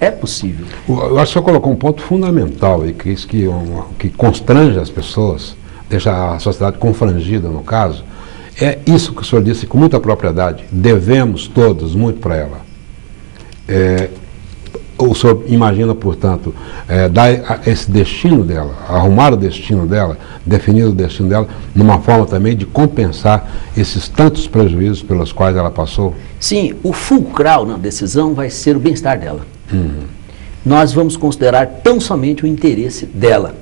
é possível. Eu acho que você colocou um ponto fundamental e que constrange as pessoas, deixa a sociedade confrangida no caso, é isso que o senhor disse com muita propriedade, devemos todos muito para ela. O senhor imagina, portanto, dar esse destino dela, arrumar o destino dela, definir o destino dela, numa forma também de compensar esses tantos prejuízos pelos quais ela passou? Sim, o fulcral na decisão vai ser o bem-estar dela. Nós vamos considerar tão somente o interesse dela.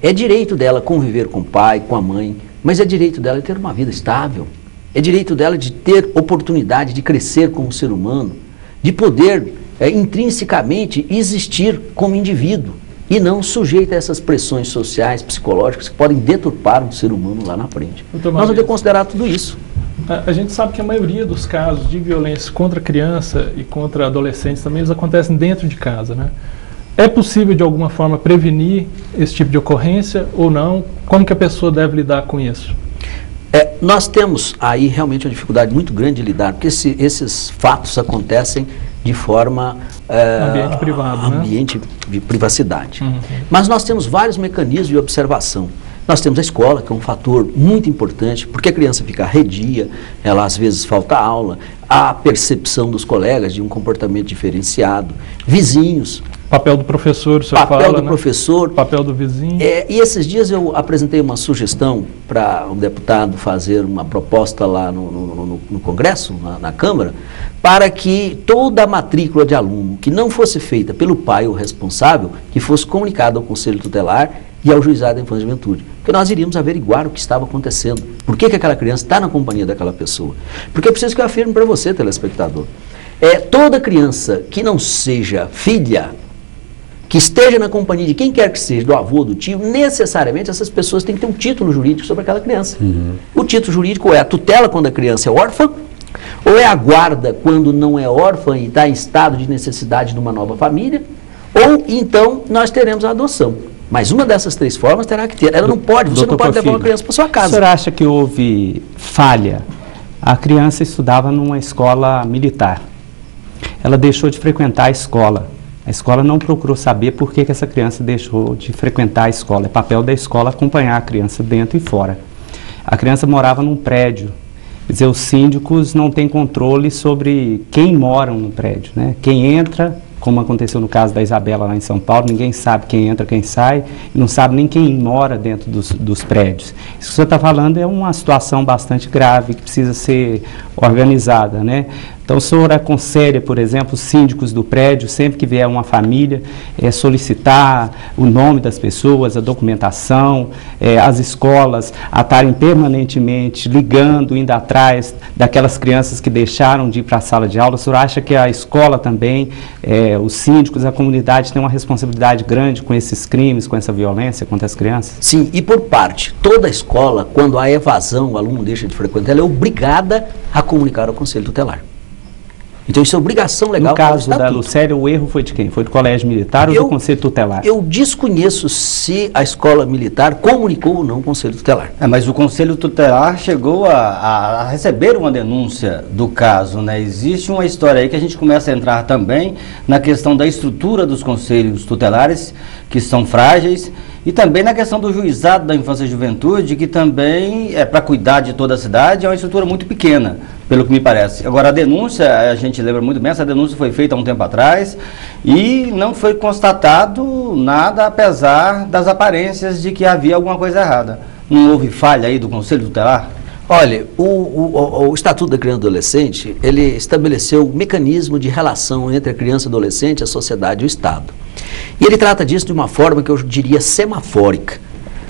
É direito dela conviver com o pai, com a mãe, mas é direito dela ter uma vida estável. É direito dela de ter oportunidade de crescer como ser humano, de poder intrinsecamente existir como indivíduo e não sujeito a essas pressões sociais, psicológicas que podem deturpar um ser humano lá na frente. Nós vamos ter que considerar tudo isso. A gente sabe que a maioria dos casos de violência contra criança e contra adolescentes também eles acontecem dentro de casa, né? É possível de alguma forma prevenir esse tipo de ocorrência ou não? Como que a pessoa deve lidar com isso? Nós temos aí realmente uma dificuldade muito grande de lidar, porque esses fatos acontecem de forma... ambiente privado, ambiente de privacidade. Mas nós temos vários mecanismos de observação. Nós temos a escola, que é um fator muito importante, porque a criança fica arredia, ela às vezes falta aula, a percepção dos colegas de um comportamento diferenciado, vizinhos. Papel do professor, o senhor fala, papel do professor. Papel do vizinho. E esses dias eu apresentei uma sugestão para um deputado fazer uma proposta lá no Congresso, na Câmara, para que toda a matrícula de aluno que não fosse feita pelo pai ou responsável, que fosse comunicada ao Conselho Tutelar e ao Juizado da Infância e Juventude. Porque nós iríamos averiguar o que estava acontecendo. Por que aquela criança está na companhia daquela pessoa? Porque é preciso que eu afirme para você, telespectador. Toda criança que não seja filha, que esteja na companhia de quem quer que seja, do avô, do tio, necessariamente essas pessoas têm que ter um título jurídico sobre aquela criança. O título jurídico é a tutela quando a criança é órfã, ou é a guarda quando não é órfã e está em estado de necessidade de uma nova família, ou então nós teremos a adoção. Mas uma dessas três formas terá que ter. Ela não pode, você não pode levar uma criança para sua casa. O senhor acha que houve falha? A criança estudava numa escola militar. Ela deixou de frequentar a escola. A escola não procurou saber por que essa criança deixou de frequentar a escola. É papel da escola acompanhar a criança dentro e fora. A criança morava num prédio. Quer dizer, os síndicos não têm controle sobre quem mora no prédio, né? Quem entra, como aconteceu no caso da Isabela lá em São Paulo, ninguém sabe quem entra, quem sai, e não sabe nem quem mora dentro dos prédios. Isso que você está falando é uma situação bastante grave, que precisa ser organizada, né? Então, o senhor aconselha, por exemplo, os síndicos do prédio, sempre que vier uma família, solicitar o nome das pessoas, a documentação, as escolas a estarem permanentemente ligando, indo atrás daquelas crianças que deixaram de ir para a sala de aula. O senhor acha que a escola também, os síndicos, a comunidade tem uma responsabilidade grande com esses crimes, com essa violência contra as crianças? Sim, e por parte, toda escola, quando há evasão, o aluno deixa de frequentar, ela é obrigada a comunicar ao Conselho Tutelar. Então isso é obrigação legal. No caso da Lucélia, o erro foi de quem? Foi do Colégio Militar ou do Conselho Tutelar? Eu desconheço se a escola militar comunicou ou não o Conselho Tutelar. Mas o Conselho Tutelar chegou a receber uma denúncia do caso, né? Existe uma história aí que a gente começa a entrar também na questão da estrutura dos conselhos tutelares, que são frágeis, e também na questão do Juizado da Infância e Juventude, que também para cuidar de toda a cidade, é uma estrutura muito pequena, pelo que me parece. Agora, a denúncia, a gente lembra muito bem, essa denúncia foi feita há um tempo atrás e não foi constatado nada, apesar das aparências de que havia alguma coisa errada. Não houve falha aí do Conselho Tutelar? Olha, o Estatuto da Criança e do Adolescente, ele estabeleceu um mecanismo de relação entre a criança e o adolescente, a sociedade e o Estado. E ele trata disso de uma forma que eu diria semafórica.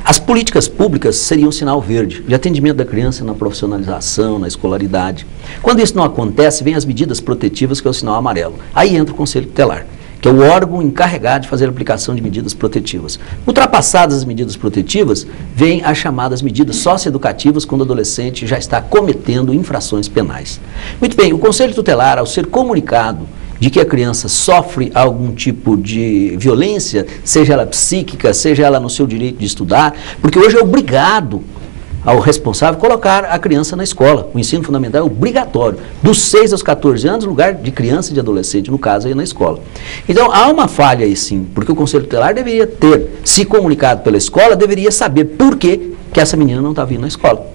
As políticas públicas seriam um sinal verde, de atendimento da criança na profissionalização, na escolaridade. Quando isso não acontece, vem as medidas protetivas, que é o sinal amarelo. Aí entra o Conselho Tutelar, que é o órgão encarregado de fazer a aplicação de medidas protetivas. Ultrapassadas as medidas protetivas, vêm as chamadas medidas socioeducativas, quando o adolescente já está cometendo infrações penais. Muito bem, o Conselho Tutelar, ao ser comunicado de que a criança sofre algum tipo de violência, seja ela psíquica, seja ela no seu direito de estudar, porque hoje é obrigado ao responsável colocar a criança na escola. O ensino fundamental é obrigatório. Dos 6 aos 14 anos, lugar de criança e de adolescente, no caso, aí na escola. Então, há uma falha aí sim, porque o Conselho Tutelar deveria ter, se comunicado pela escola, deveria saber por que essa menina não está vindo na escola.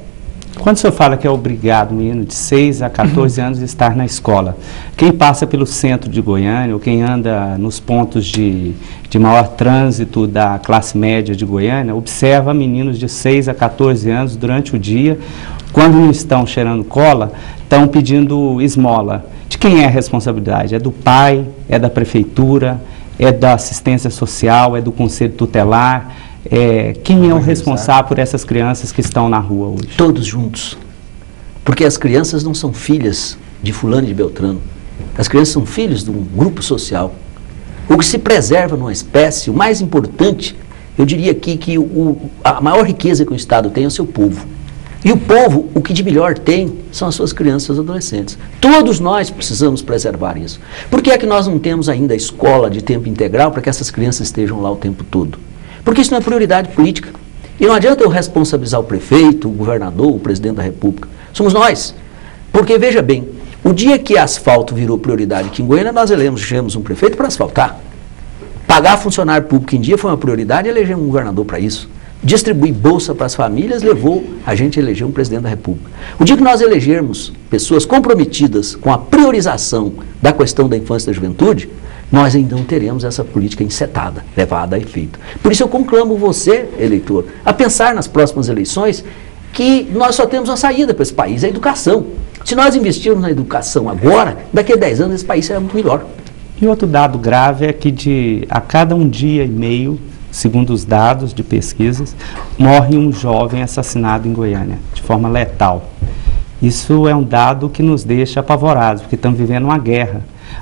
Quando o senhor fala que é obrigado o menino de 6 a 14 anos estar na escola, quem passa pelo centro de Goiânia, ou quem anda nos pontos de maior trânsito da classe média de Goiânia, observa meninos de 6 a 14 anos durante o dia, quando não estão cheirando cola, estão pedindo esmola. De quem é a responsabilidade? É do pai, é da prefeitura, é da assistência social, é do conselho tutelar? Quem é o responsável por essas crianças que estão na rua hoje? Todos juntos. Porque as crianças não são filhas de fulano e de Beltrano. As crianças são filhos de um grupo social. O que se preserva numa espécie, o mais importante, eu diria aqui que a maior riqueza que o Estado tem é o seu povo. E o povo, o que de melhor tem, são as suas crianças e adolescentes. Todos nós precisamos preservar isso. Por que é que nós não temos ainda escola de tempo integral para que essas crianças estejam lá o tempo todo? Porque isso não é prioridade política. E não adianta eu responsabilizar o prefeito, o governador, o presidente da República. Somos nós. Porque, veja bem, o dia que asfalto virou prioridade aqui em Goiânia, nós elegemos um prefeito para asfaltar. Pagar funcionário público em dia foi uma prioridade e elegemos um governador para isso. Distribuir bolsa para as famílias levou a gente a eleger um presidente da República. O dia que nós elegermos pessoas comprometidas com a priorização da questão da infância e da juventude, nós ainda não teremos essa política encetada, levada a efeito. Por isso eu conclamo você, eleitor, a pensar nas próximas eleições que nós só temos uma saída para esse país, a educação. Se nós investirmos na educação agora, daqui a 10 anos esse país será muito melhor. E outro dado grave é que a cada 1 dia e meio, segundo os dados de pesquisas, morre um jovem assassinado em Goiânia, de forma letal. Isso é um dado que nos deixa apavorados, porque estamos vivendo uma guerra,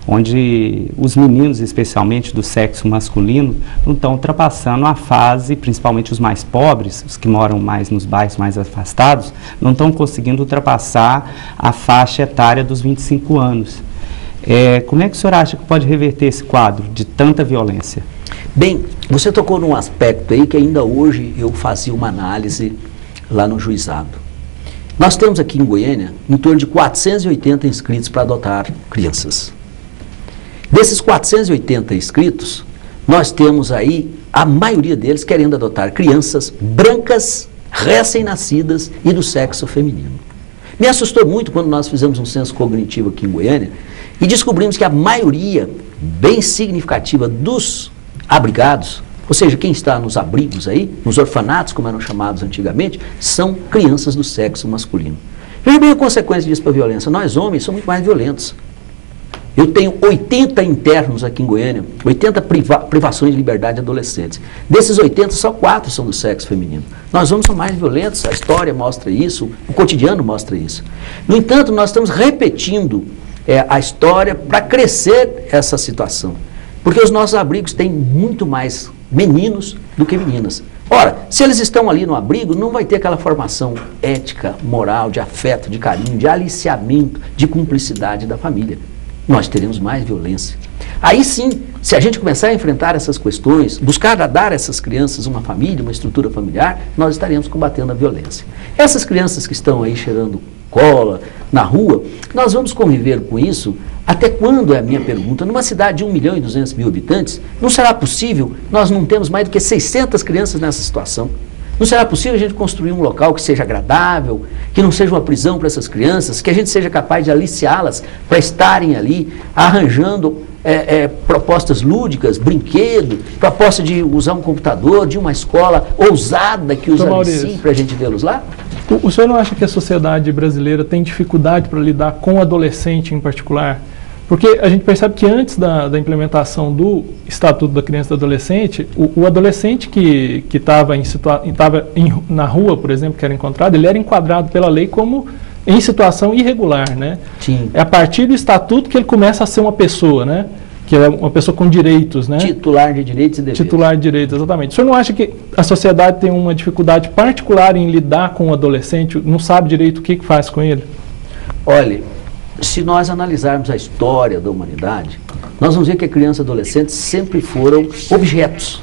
onde os meninos, especialmente do sexo masculino, não estão ultrapassando a fase, principalmente os mais pobres, os que moram mais nos bairros mais afastados, não estão conseguindo ultrapassar a faixa etária dos 25 anos. Como é que o senhor acha que pode reverter esse quadro de tanta violência? Bem, você tocou num aspecto aí que ainda hoje eu fazia uma análise lá no juizado. Nós temos aqui em Goiânia em torno de 480 inscritos para adotar crianças. Desses 480 inscritos, nós temos aí a maioria deles querendo adotar crianças brancas, recém-nascidas e do sexo feminino. Me assustou muito quando nós fizemos um censo cognitivo aqui em Goiânia e descobrimos que a maioria bem significativa dos abrigados, ou seja, quem está nos abrigos aí, nos orfanatos, como eram chamados antigamente, são crianças do sexo masculino. Veja bem a consequência disso para a violência. Nós, homens, somos muito mais violentos. Eu tenho 80 internos aqui em Goiânia, 80 privações de liberdade de adolescentes. Desses 80, só 4 são do sexo feminino. Nós homens somos mais violentos, a história mostra isso, o cotidiano mostra isso. No entanto, nós estamos repetindo a história para crescer essa situação. Porque os nossos abrigos têm muito mais meninos do que meninas. Ora, se eles estão ali no abrigo, não vai ter aquela formação ética, moral, de afeto, de carinho, de aliciamento, de cumplicidade da família. Nós teremos mais violência. Aí sim, se a gente começar a enfrentar essas questões, buscar dar a essas crianças uma família, uma estrutura familiar, nós estaremos combatendo a violência. Essas crianças que estão aí cheirando cola na rua, nós vamos conviver com isso até quando, é a minha pergunta? Numa cidade de 1.200.000 habitantes, não será possível, nós não temos mais do que 600 crianças nessa situação. Não será possível a gente construir um local que seja agradável, que não seja uma prisão para essas crianças, que a gente seja capaz de aliciá-las para estarem ali arranjando propostas lúdicas, brinquedo, proposta de usar um computador, de uma escola ousada que os alicie para a gente vê-los lá? O senhor não acha que a sociedade brasileira tem dificuldade para lidar com o adolescente em particular? Porque a gente percebe que antes da implementação do Estatuto da Criança e do Adolescente, o adolescente que estava na rua, por exemplo, que era encontrado, ele era enquadrado pela lei como em situação irregular, né? Sim. É a partir do Estatuto que ele começa a ser uma pessoa, né? Que é uma pessoa com direitos, né? Titular de direitos e deveres. Titular de direitos, exatamente. O senhor não acha que a sociedade tem uma dificuldade particular em lidar com o adolescente, não sabe direito o que faz com ele? Olha, se nós analisarmos a história da humanidade, nós vamos ver que a criança e adolescente sempre foram objetos.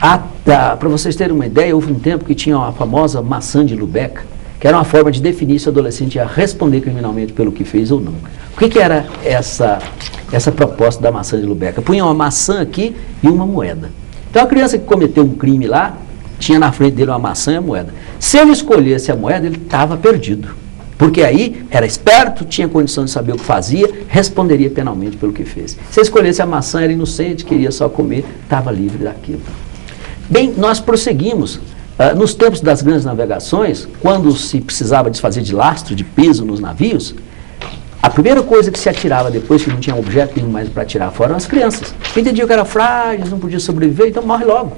Para vocês terem uma ideia, houve um tempo que tinha a famosa maçã de Lubeck, que era uma forma de definir se o adolescente ia responder criminalmente pelo que fez ou não. O que era essa proposta da maçã de Lubeck? Punha uma maçã aqui e uma moeda. Então a criança que cometeu um crime lá, tinha na frente dele uma maçã e a moeda. Se ele escolhesse a moeda, ele estava perdido. Porque aí era esperto, tinha condição de saber o que fazia, responderia penalmente pelo que fez. Se escolhesse a maçã, era inocente, queria só comer, estava livre daquilo. Bem, nós prosseguimos. Nos tempos das grandes navegações, quando se precisava desfazer de lastro, de peso nos navios, a primeira coisa que se atirava depois que não tinha objeto nenhum mais para atirar fora eram as crianças. Entendiam que eram frágeis, não podiam sobreviver, então morre logo.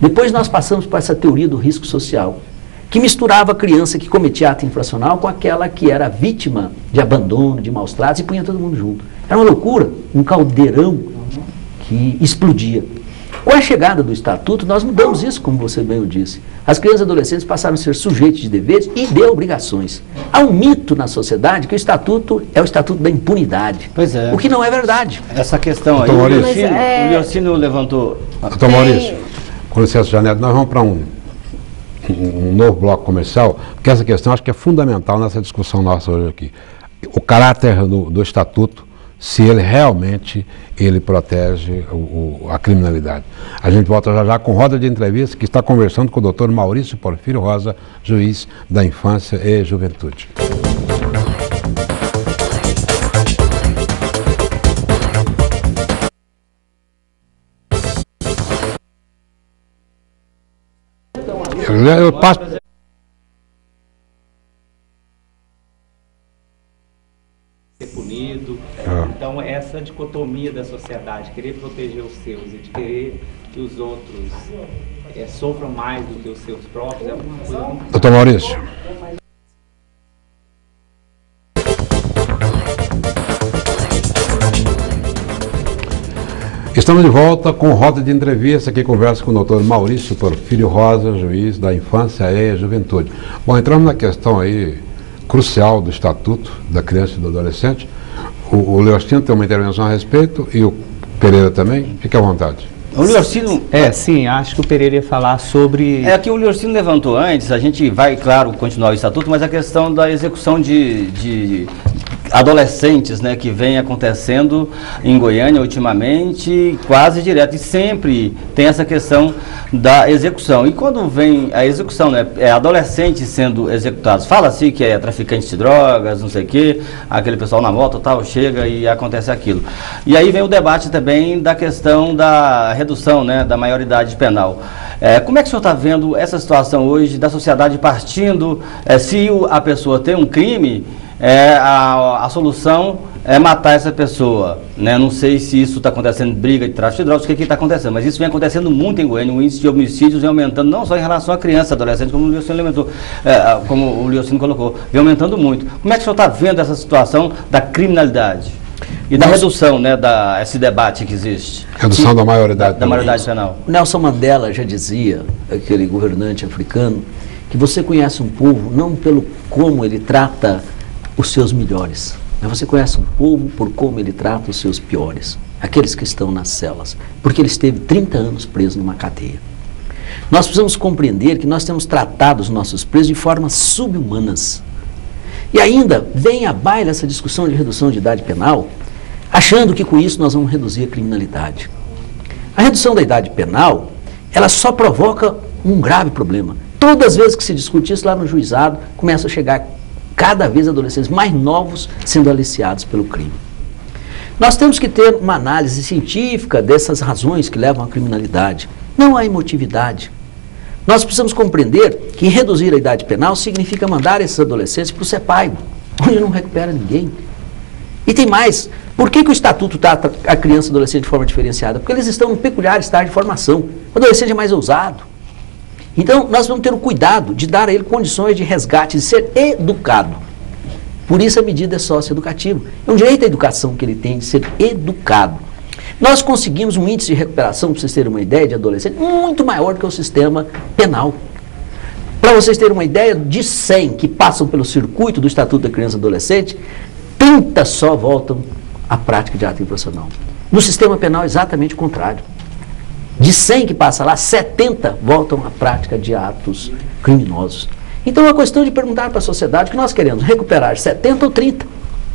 Depois nós passamos por essa teoria do risco social, que misturava a criança que cometia ato infracional com aquela que era vítima de abandono, de maus tratos, e punha todo mundo junto. Era uma loucura, um caldeirão que explodia. Com a chegada do Estatuto, nós mudamos isso, como você bem o disse. As crianças e adolescentes passaram a ser sujeitos de deveres e de obrigações. Há um mito na sociedade que o Estatuto é o Estatuto da impunidade. Pois é. O que não é verdade. Essa questão aí, o Liorcino levantou. Doutor Maurício, com licença, Janete, nós vamos para um novo bloco comercial, porque essa questão acho que é fundamental nessa discussão nossa hoje aqui. O caráter do Estatuto, se ele realmente protege a criminalidade. A gente volta já já com roda de entrevista, que está conversando com o doutor Maurício Porfírio Rosa, juiz da Infância e Juventude. Eu passo... Ser punido. Então, essa dicotomia da sociedade, querer proteger os seus e de querer que os outros sofram mais do que os seus próprios, é uma coisa muito... Doutor Maurício. Estamos de volta com roda de entrevista, aqui conversa com o doutor Maurício Porfírio Rosa, juiz da Infância e Juventude. Bom, entramos na questão aí crucial do Estatuto da Criança e do Adolescente. O Liorcino tem uma intervenção a respeito e o Pereira também. Fique à vontade. O Liorcino... sim, acho que o Pereira ia falar sobre... É que o Liorcino levantou antes, a gente vai, claro, continuar o Estatuto, mas a questão da execução de adolescentes, né, que vem acontecendo em Goiânia ultimamente, quase direto, e sempre tem essa questão da execução. E quando vem a execução, né, adolescentes sendo executados, fala-se que é traficante de drogas, não sei o quê, aquele pessoal na moto tal, chega e acontece aquilo. E aí vem o debate também da questão da redução, né, da maioridade penal. Como é que o senhor está vendo essa situação hoje da sociedade partindo, se a pessoa tem um crime, a solução é matar essa pessoa, né? Não sei se isso está acontecendo, briga de tráfico de drogas, o que está acontecendo, mas isso vem acontecendo muito em Goiânia, o índice de homicídios vem aumentando, não só em relação a criança, adolescente, como o Liorcino lamentou, como o Liorcino colocou, vem aumentando muito. Como é que o senhor está vendo essa situação da criminalidade e da redução, né, esse debate que existe? Redução da maioridade da maioridade penal. Nelson Mandela já dizia, aquele governante africano, que você conhece um povo não pelo como ele trata os seus melhores, mas você conhece um povo por como ele trata os seus piores, aqueles que estão nas celas, porque ele esteve 30 anos preso numa cadeia. Nós precisamos compreender que nós temos tratado os nossos presos de formas subhumanas. E ainda vem à baila essa discussão de redução de idade penal, achando que com isso nós vamos reduzir a criminalidade. A redução da idade penal, ela só provoca um grave problema. Todas as vezes que se discute isso lá no juizado, começa a chegar cada vez adolescentes mais novos sendo aliciados pelo crime. Nós temos que ter uma análise científica dessas razões que levam à criminalidade, não à emotividade. Nós precisamos compreender que reduzir a idade penal significa mandar esses adolescentes para o CEPAIGO, onde não recupera ninguém. E tem mais, por que o Estatuto trata a criança e adolescente de forma diferenciada? Porque eles estão em peculiar estágio de formação. O adolescente é mais ousado. Então, nós vamos ter o cuidado de dar a ele condições de resgate, de ser educado. Por isso a medida é socioeducativa. É um direito à educação que ele tem de ser educado. Nós conseguimos um índice de recuperação, para vocês terem uma ideia, de adolescente, muito maior do que o sistema penal. Para vocês terem uma ideia, de 100 que passam pelo circuito do Estatuto da Criança e Adolescente, 30 só voltam à prática de ato infracional. No sistema penal é exatamente o contrário. De 100 que passa lá, 70 voltam à prática de atos criminosos. Então é uma questão de perguntar para a sociedade o que nós queremos, recuperar 70 ou 30.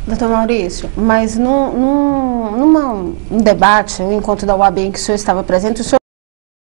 Doutor Maurício, mas num debate, um encontro da UAB em que o senhor estava presente, o senhor